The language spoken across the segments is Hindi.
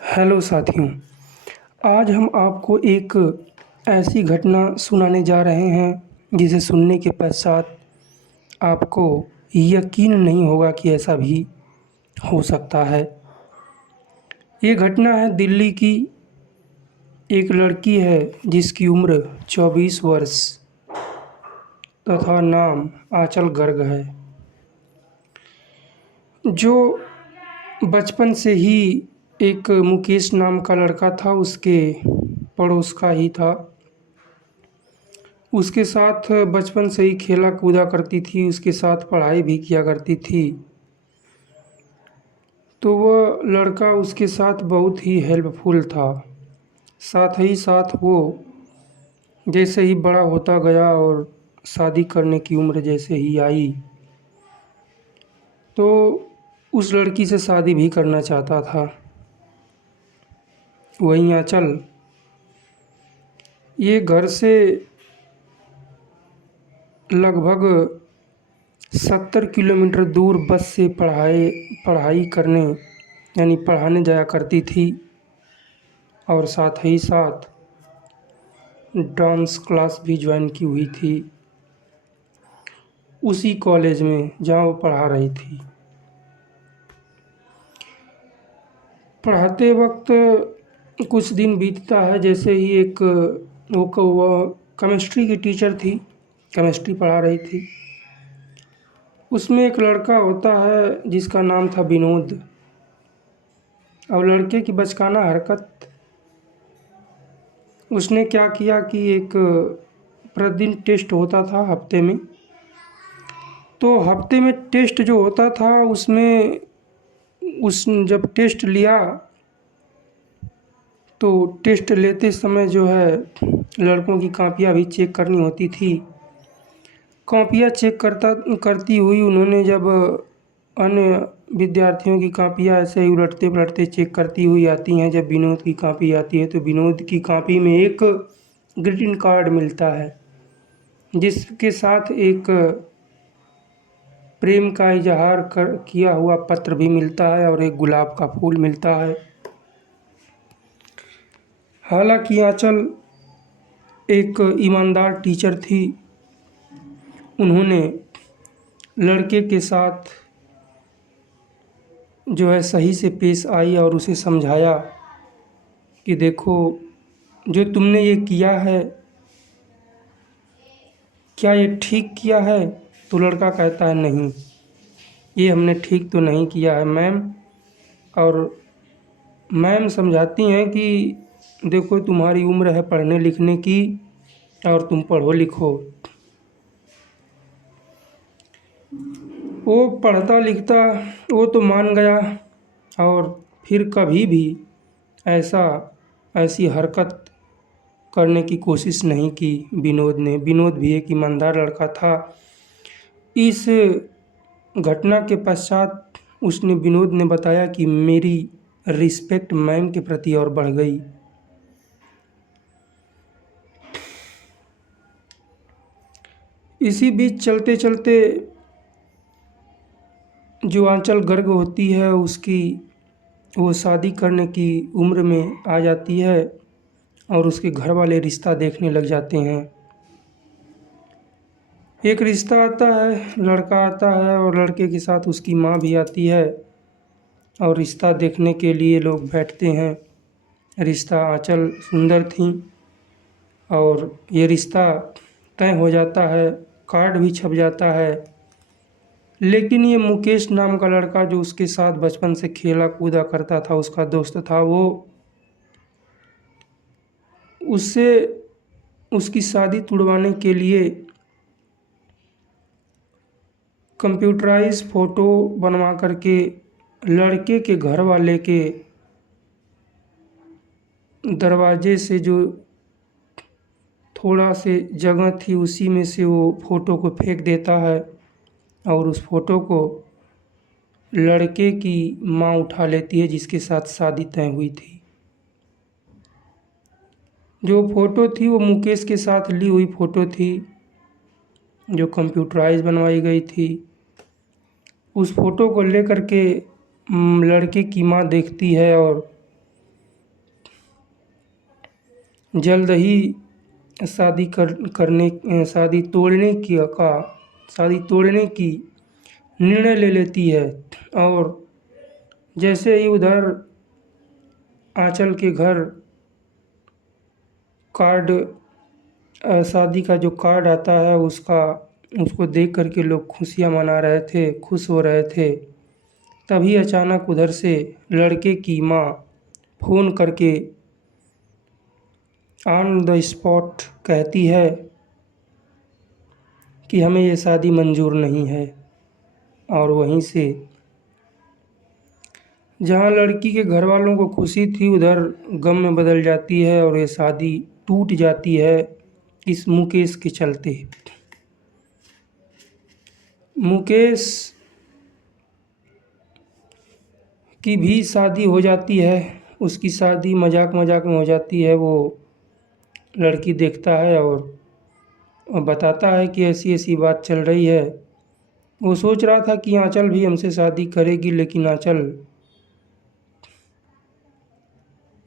हेलो साथियों, आज हम आपको एक ऐसी घटना सुनाने जा रहे हैं जिसे सुनने के पश्चात आपको यकीन नहीं होगा कि ऐसा भी हो सकता है। ये घटना है दिल्ली की। एक लड़की है जिसकी उम्र 24 वर्ष तथा नाम आंचल गर्ग है, जो बचपन से ही एक मुकेश नाम का लड़का था, उसके पड़ोस का ही था। उसके साथ बचपन से ही खेला कूदा करती थी, उसके साथ पढ़ाई भी किया करती थी। तो वह लड़का उसके साथ बहुत ही हेल्पफुल था। साथ ही साथ वो जैसे ही बड़ा होता गया और शादी करने की उम्र जैसे ही आई, तो उस लड़की से शादी भी करना चाहता था। वहीं आंचल ये घर से लगभग 70 किलोमीटर दूर बस से पढ़ाई करने यानी पढ़ाने जाया करती थी, और साथ ही साथ डांस क्लास भी ज्वाइन की हुई थी उसी कॉलेज में जहाँ वो पढ़ा रही थी। पढ़ाते वक्त कुछ दिन बीतता है, जैसे ही एक वो केमिस्ट्री की टीचर थी, केमिस्ट्री पढ़ा रही थी। उसमें एक लड़का होता है जिसका नाम था विनोद। और लड़के की बचकाना हरकत, उसने क्या किया कि एक प्रतिदिन टेस्ट होता था हफ्ते में। तो हफ्ते में टेस्ट जो होता था उसमें उस जब टेस्ट लिया, तो टेस्ट लेते समय जो है लड़कों की कापियाँ भी चेक करनी होती थी। कापियाँ चेक करती हुई उन्होंने जब अन्य विद्यार्थियों की कापियाँ ऐसे ही उलटते पलटते चेक करती हुई आती हैं, जब विनोद की कापी आती है तो विनोद की कापी में एक ग्रीटिंग कार्ड मिलता है, जिसके साथ एक प्रेम का इजहार किया हुआ पत्र भी मिलता है और एक गुलाब का फूल मिलता है। हालांकि आंचल एक ईमानदार टीचर थी। उन्होंने लड़के के साथ जो है सही से पेश आई और उसे समझाया कि देखो, जो तुमने ये किया है, क्या ये ठीक किया है? तो लड़का कहता है नहीं, ये हमने ठीक तो नहीं किया है मैम। और मैम समझाती हैं कि देखो, तुम्हारी उम्र है पढ़ने लिखने की और तुम पढ़ो लिखो। वो पढ़ता लिखता, वो तो मान गया और फिर कभी भी ऐसी हरकत करने की कोशिश नहीं की विनोद ने। विनोद भी एक ईमानदार लड़का था। इस घटना के पश्चात उसने विनोद ने बताया कि मेरी रिस्पेक्ट मैम के प्रति और बढ़ गई। इसी बीच चलते चलते जो आंचल गर्ग होती है, उसकी वो शादी करने की उम्र में आ जाती है और उसके घर वाले रिश्ता देखने लग जाते हैं। एक रिश्ता आता है, लड़का आता है और लड़के के साथ उसकी माँ भी आती है और रिश्ता देखने के लिए लोग बैठते हैं। रिश्ता आंचल सुंदर थी और ये रिश्ता तय हो जाता है, कार्ड भी छप जाता है। लेकिन ये मुकेश नाम का लड़का जो उसके साथ बचपन से खेला कूदा करता था, उसका दोस्त था, वो उससे उसकी शादी तुड़वाने के लिए कंप्यूटराइज फ़ोटो बनवा करके लड़के के घर वाले के दरवाजे से जो थोड़ा से जगह थी उसी में से वो फ़ोटो को फेंक देता है और उस फ़ोटो को लड़के की माँ उठा लेती है, जिसके साथ शादी तय हुई थी। जो फ़ोटो थी वो मुकेश के साथ ली हुई फ़ोटो थी, जो कंप्यूटराइज बनवाई गई थी। उस फ़ोटो को लेकर के लड़के की माँ देखती है और जल्द ही शादी करने शादी तोड़ने की निर्णय ले लेती है। और जैसे ही उधर आंचल के घर कार्ड शादी का जो कार्ड आता है उसको देख कर के लोग खुशियाँ मना रहे थे, खुश हो रहे थे। तभी अचानक उधर से लड़के की माँ फ़ोन करके ऑन द स्पॉट कहती है कि हमें ये शादी मंजूर नहीं है। और वहीं से जहाँ लड़की के घर वालों को खुशी थी उधर गम में बदल जाती है और ये शादी टूट जाती है इस मुकेश के चलते। मुकेश की भी शादी हो जाती है, उसकी शादी मजाक मजाक में हो जाती है। वो लड़की देखता है और बताता है कि ऐसी ऐसी बात चल रही है। वो सोच रहा था कि आंचल भी हमसे शादी करेगी, लेकिन आंचल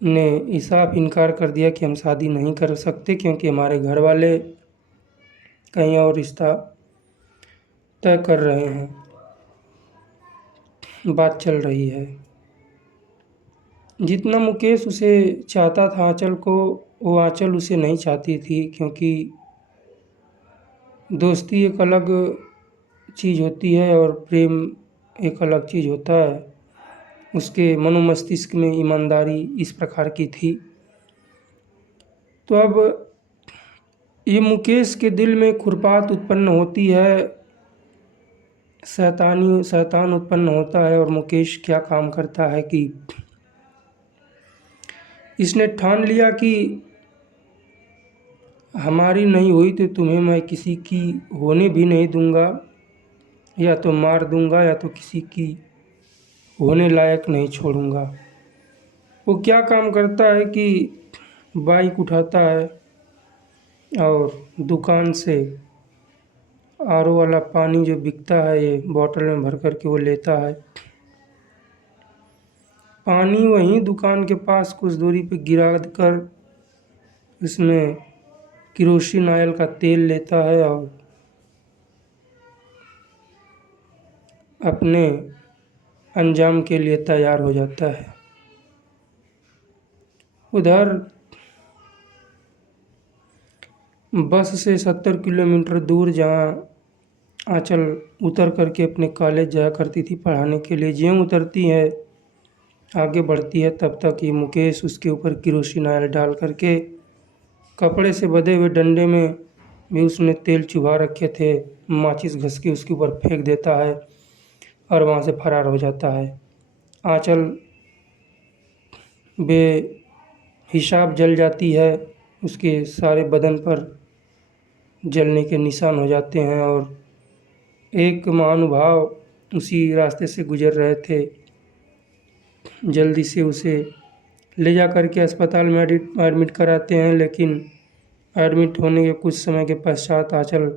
ने साफ इनकार कर दिया कि हम शादी नहीं कर सकते, क्योंकि हमारे घर वाले कहीं और रिश्ता तय कर रहे हैं, बात चल रही है। जितना मुकेश उसे चाहता था आंचल को, वो आंचल उसे नहीं चाहती थी, क्योंकि दोस्ती एक अलग चीज़ होती है और प्रेम एक अलग चीज़ होता है। उसके मनोमस्तिष्क में ईमानदारी इस प्रकार की थी। तो अब ये मुकेश के दिल में खुरपात उत्पन्न होती है, शैतान उत्पन्न होता है। और मुकेश क्या काम करता है कि इसने ठान लिया कि हमारी नहीं हुई तो तुम्हें मैं किसी की होने भी नहीं दूंगा, या तो मार दूंगा या तो किसी की होने लायक नहीं छोड़ूंगा। वो क्या काम करता है कि बाइक उठाता है और दुकान से आरओ वाला पानी जो बिकता है ये बॉटल में भर कर के वो लेता है। पानी वहीं दुकान के पास कुछ दूरी पे गिरा कर इसमें केरोसिन ऑयल का तेल लेता है और अपने अंजाम के लिए तैयार हो जाता है। उधर बस से 70 किलोमीटर दूर जहाँ आंचल उतर करके अपने कॉलेज जाया करती थी पढ़ाने के लिए, ज्यों उतरती है आगे बढ़ती है तब तक ये मुकेश उसके ऊपर केरोसिन ऑयल डाल करके कपड़े से बंधे हुए डंडे में भी उसने तेल चुभा रखे थे, माचिस घस के उसके ऊपर फेंक देता है और वहाँ से फरार हो जाता है। आंचल बेहिसाब जल जाती है, उसके सारे बदन पर जलने के निशान हो जाते हैं। और एक महानुभाव उसी रास्ते से गुजर रहे थे, जल्दी से उसे ले जा कर के अस्पताल में एडमिट कराते हैं। लेकिन एडमिट होने के कुछ समय के पश्चात आंचल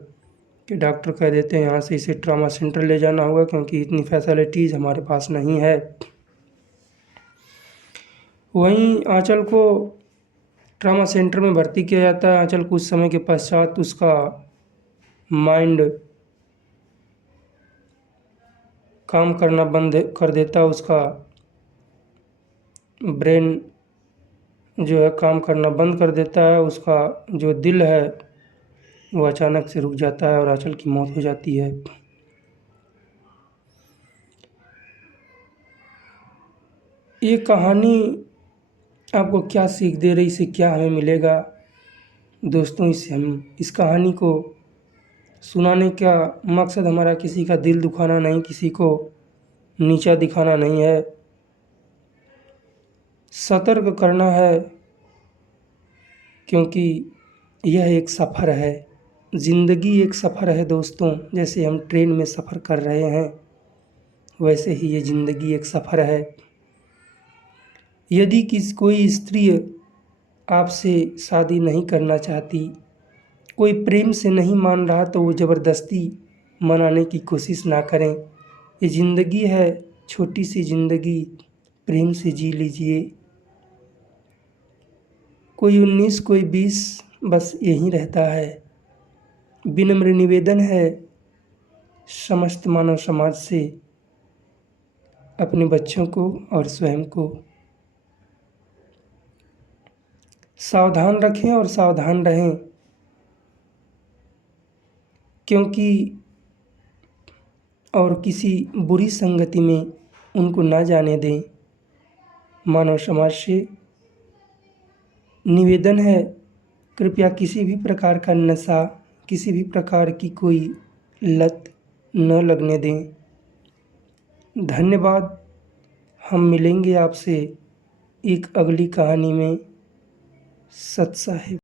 के डॉक्टर कह देते हैं यहाँ से इसे ट्रॉमा सेंटर ले जाना होगा, क्योंकि इतनी फैसिलिटीज़ हमारे पास नहीं है। वहीं आंचल को ट्रॉमा सेंटर में भर्ती किया जाता है। आंचल कुछ समय के पश्चात उसका माइंड काम करना बंद कर देता है, उसका ब्रेन जो है काम करना बंद कर देता है। उसका जो दिल है वो अचानक से रुक जाता है और आंचल की मौत हो जाती है। ये कहानी आपको क्या सीख दे रही, इससे क्या हमें मिलेगा दोस्तों? इससे हम इस कहानी को सुनाने का मकसद हमारा किसी का दिल दुखाना नहीं, किसी को नीचा दिखाना नहीं है, सतर्क करना है। क्योंकि यह एक सफ़र है, ज़िंदगी एक सफ़र है दोस्तों। जैसे हम ट्रेन में सफ़र कर रहे हैं वैसे ही ये ज़िंदगी एक सफ़र है। यदि कोई स्त्री आपसे शादी नहीं करना चाहती, कोई प्रेम से नहीं मान रहा, तो वो ज़बरदस्ती मनाने की कोशिश ना करें। ये ज़िंदगी है, छोटी सी ज़िंदगी, प्रेम से जी लीजिए। कोई 19 कोई 20 बस यहीं रहता है। विनम्र निवेदन है समस्त मानव समाज से अपने बच्चों को और स्वयं को सावधान रखें और सावधान रहें, क्योंकि और किसी बुरी संगति में उनको ना जाने दें। मानव समाज से निवेदन है, कृपया किसी भी प्रकार का नशा, किसी भी प्रकार की कोई लत न लगने दें। धन्यवाद। हम मिलेंगे आपसे एक अगली कहानी में। सत साहिब।